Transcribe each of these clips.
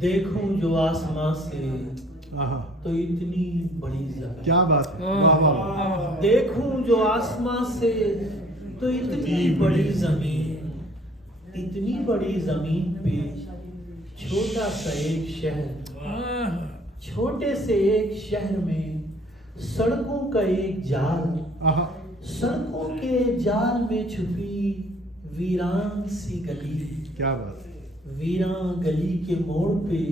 देखूं जो आसमां से तो इतनी बड़ी जमीन। क्या बात है, वाह वाह। देखूं जो आसमां से तो इतनी बड़ी जमीन, इतनी बड़ी जमीन पे छोटा सा एक शहर, छोटे से एक शहर में सड़कों का एक जाल, सड़कों के जाल में छुपी वीरान सी गली। क्या बात है। वीरान गली के मोड़ पे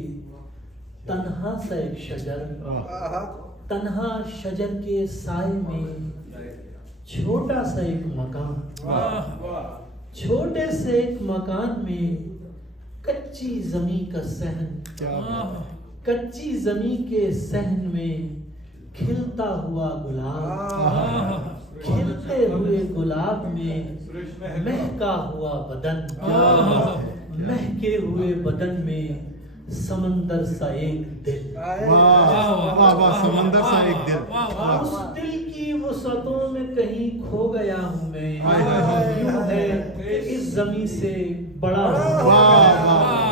तन्हा सा एक शजर, तन्हा शजर के साए में छोटा सा एक मकान, छोटे से एक मकान में कच्ची जमीन का सहन, कच्ची जमीन के सहन में खिलता हुआ गुलाब, खिलते हुए गुलाब में महका हुआ बदन, महके हुए बदन में समंदर सा एक दिल। वाह वाह, समंदर सा एक दिल। उस दिल की वसअतों में कहीं खो गया हूँ मैं, यूं है कि इस जमीन से बड़ा हूँ। वाह वाह।